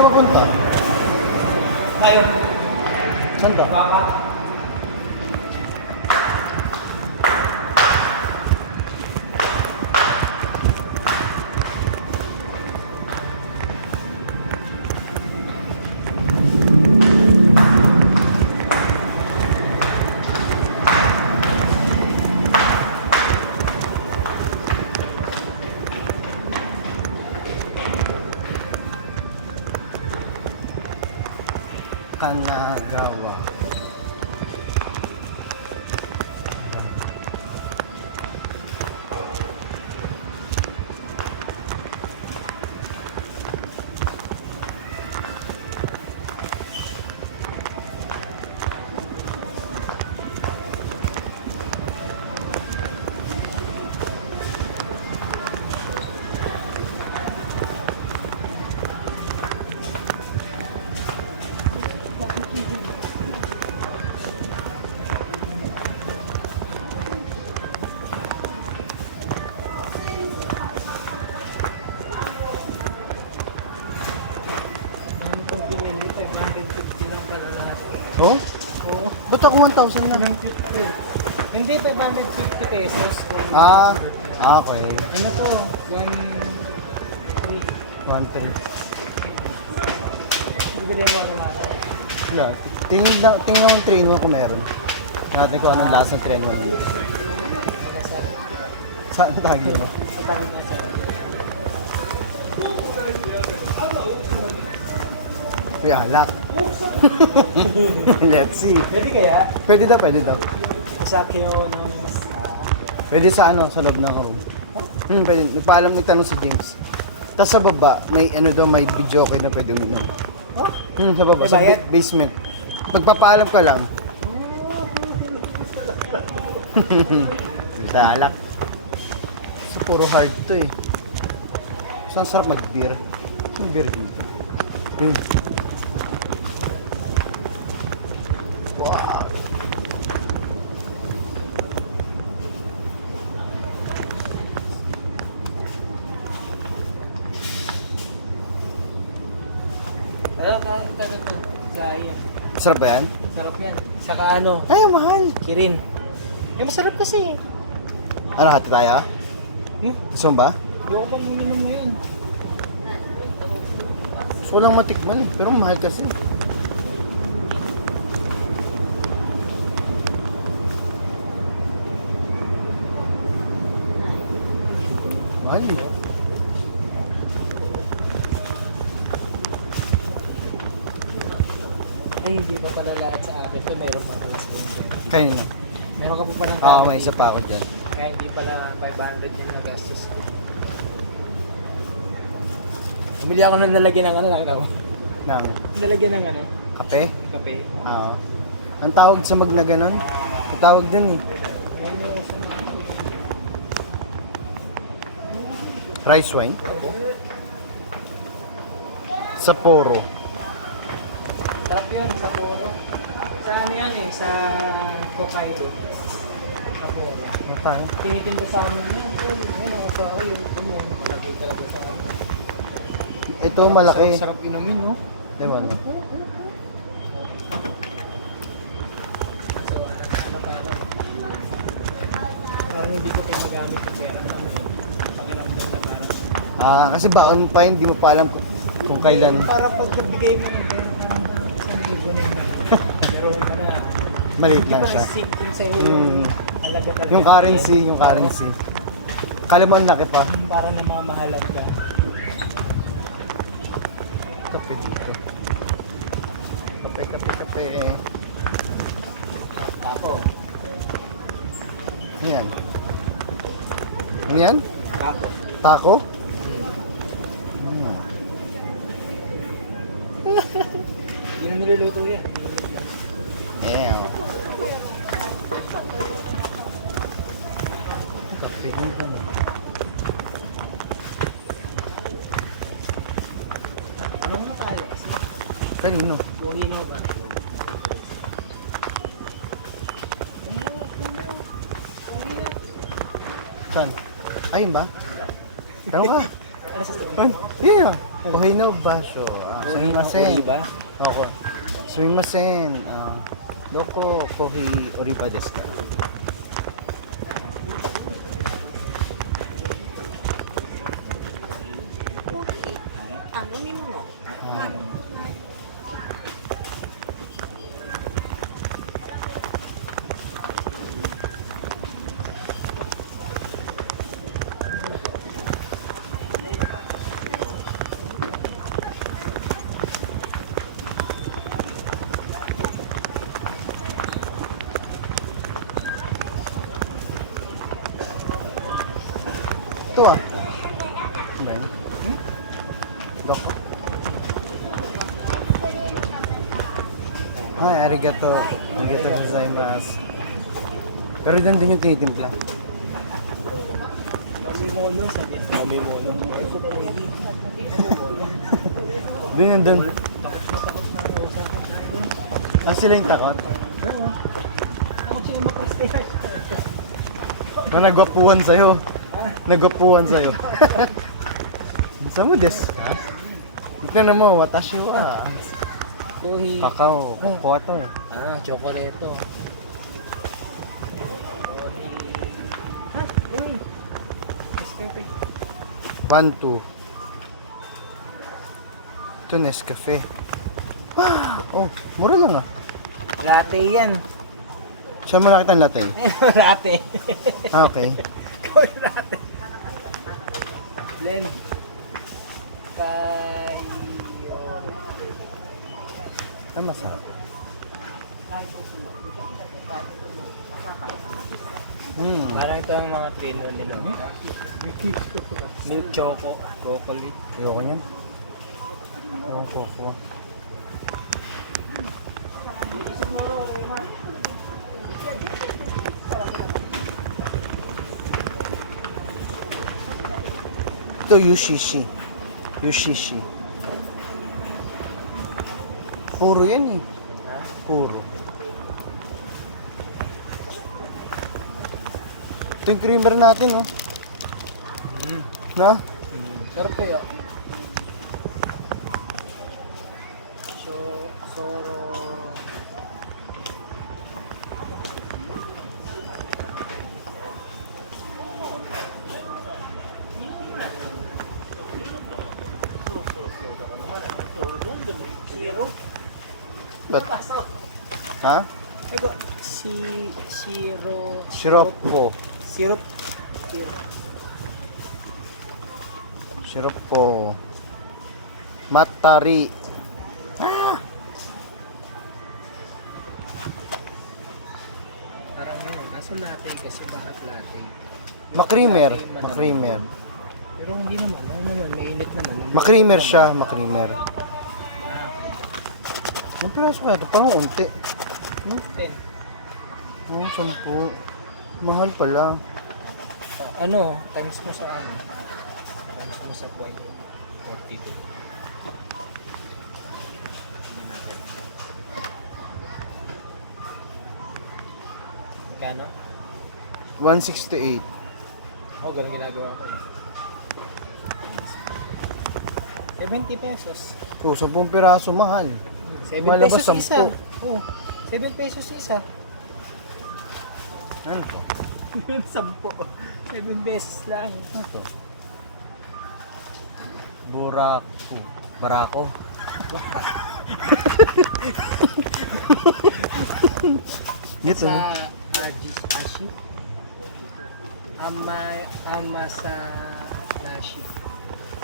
Saan papunta? Tayo. Saan ka? Baka. Kanagawa. Oh? Oo. Ba't ako 1,000 na? Hindi, 550 pesos. Okay. Ano to? 1,300. Bibili mo naman. Wala. Tingin ako ng 3-in-1 kung meron. Natin kung anong lasa ng 3-in-1 dito. Saan tagi mo? Uy, alak. Let's see. Pwede kaya? Pwede daw. Sakyo no? Mas... Pwede sa sa loob ng room. Pwede. Nagpaalam nagtanong si James. Tapos sa baba, may may video okay na pwede uminom. Oh? Sa baba, May sa bayad? basement. Pagpapaalam ka lang. Hindi alak. Sa puro hard to eh. Saan sarap mag-beer? Yung beer dito. Wow. Sarap ba yan? Sarap yan. Saka ano, Ay, mahal. kirin. Eh, masarap kasi. Ano, hati tayo? Gusto mo ba? Ayoko pang uminom ngayon. Gusto ko lang matikman eh. Pero mahal kasi. Mahal eh. Ay, hindi pa pala lahat sa akin. Ito, meron pa pala sa inyo. Kanina. Meron ka pa palang May isa pa ako dyan. Kaya hindi pala 500 yung nagastos ko. Bumili ako ng lalagyan ng ano, nakita mo? Nang Lalagyan ng ano, kape? kape. Oo. Ang tawag sa mag na ganon? Ang tawag dun eh. Rice wine? Sapporo. Sarap yun, sa Puro. Sa ano yan eh, sa Hokkaido. Sa Puro. Ano tayo? Tinitinda sa amin na. Ayun, sa ako yung dumo. Malaki talaga sa amin. Ito malaki. Sarap inumin, no? Di ba no? So, ano pa ako? Parang hindi ko pa magamit yung pera namin. Pakiramdam na parang... Kasi baon pa yun, di mo pa alam kung kailan. Parang pagkabigay mo ng pera, parang isang libo na yung nabigay. Pero ka na, Maliit hindi lang pa siya. na-sink in sa'yo yung talaga. Yung currency. Kala mo ang laki pa. Para na mamahalan ka. Kape dito. Kape. Tapo. Ayan. Ano yan? Tapo. Taco? Hindi na niluluto yan. Ew. Kape rin. Ano mo tayo kasi? Kanino? Yung ino ba? Saan? Ayun ba? Tanong ka. Ayun. Yeah. Kohei no basho. Sumimasen. Oriba? Ako. Sumimasen. Doko kohei oriba desu ka? Ah. Ito ah. Ano ba yun? Doko? Hi, arigato. Arigato gozaimasu. Pero nandun yung tinitimpla. Mimolo, sabi. Mimolo. Doon nandun. Sila yung takot? Ako siya mag-stairs. Nagwapuan sa'yo. Nagwapuan sa'yo. Saan mo des ka? Tignan mo, watashi wa. Kohi. Kakao, kukuha to eh. Chokoleto. Uy. 1, 2. Ito, Nescafe. Oh, mura lang ah. Latte yan. Siya malaki ang latte. Latte. Okay. Koy latte. Blend. Kayo. Masarap. Parang ito ang mga trino nila. Milk choco. Chocolate. Ayoko niyan. Ayoko cocoa. Ito, Yushishi. Yushishi. Puro yan eh. Puro. Ito yung creamer natin, no? Na? Sarap kayo. Soro. Ba't? Ha? Ego, siro. Siropo. Syrup. Siropo. Matari. Parang ano, nasa latte kasi bakit latte? Makrimer. Latte, malamig. Makrimer. Pero hindi naman, ano naman, mainit naman. Makrimer siya, makrimer. Ang piraso kaya ito? Parang unti. 10. Oh, 10. Mahal pala. Ano, times mo sa ano? Times mo sa 0.42. Magkano? 168. Oh, ganun ginagawa ko eh. 70 pesos. Oh, 10 piraso, mahal. 7 Malabas pesos isa. 10. Oh, 7 pesos isa. Ano to? 10. 7 pesos lang. Ano to? Buraku. Barako. Ito. Sa Ashi. Amasa Nashi.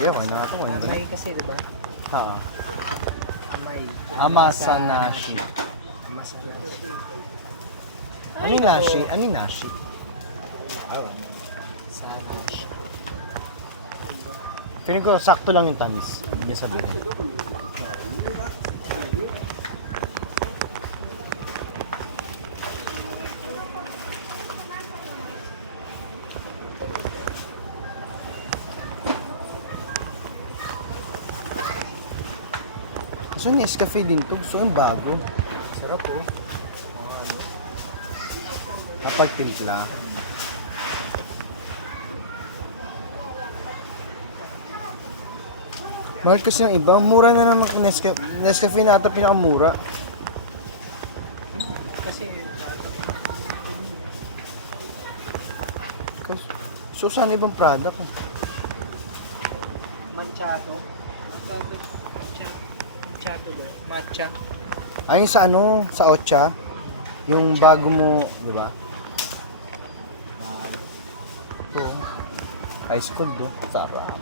Kaya ko na ito. Amay kasi, di ba? Ha. Amay. Amasanashi. Amasa Nashi. Ano yung nashi? Ano yung nashi? Sa Nashi. Feeling ko sakto lang yung tamis. Hindi niya sabihin. So, Nescafe din to. Gusto yung bago. Sarap po. Kapag timpla. Mahal kasi yung iba. Ang mura na lang ng Nescafe. Nescafe na ata pinakamura. Kasi, So, saan ibang product? Manchato. Manchato ba? Matcha. Ayun sa ano, sa Ocha. Yung bago mo, di ba? Ito. High school do. Sarap.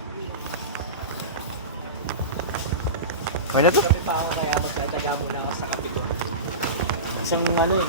Okay na to? Kape pa ako kaya magdadaga muna ako sa kape ko. Isang ano eh,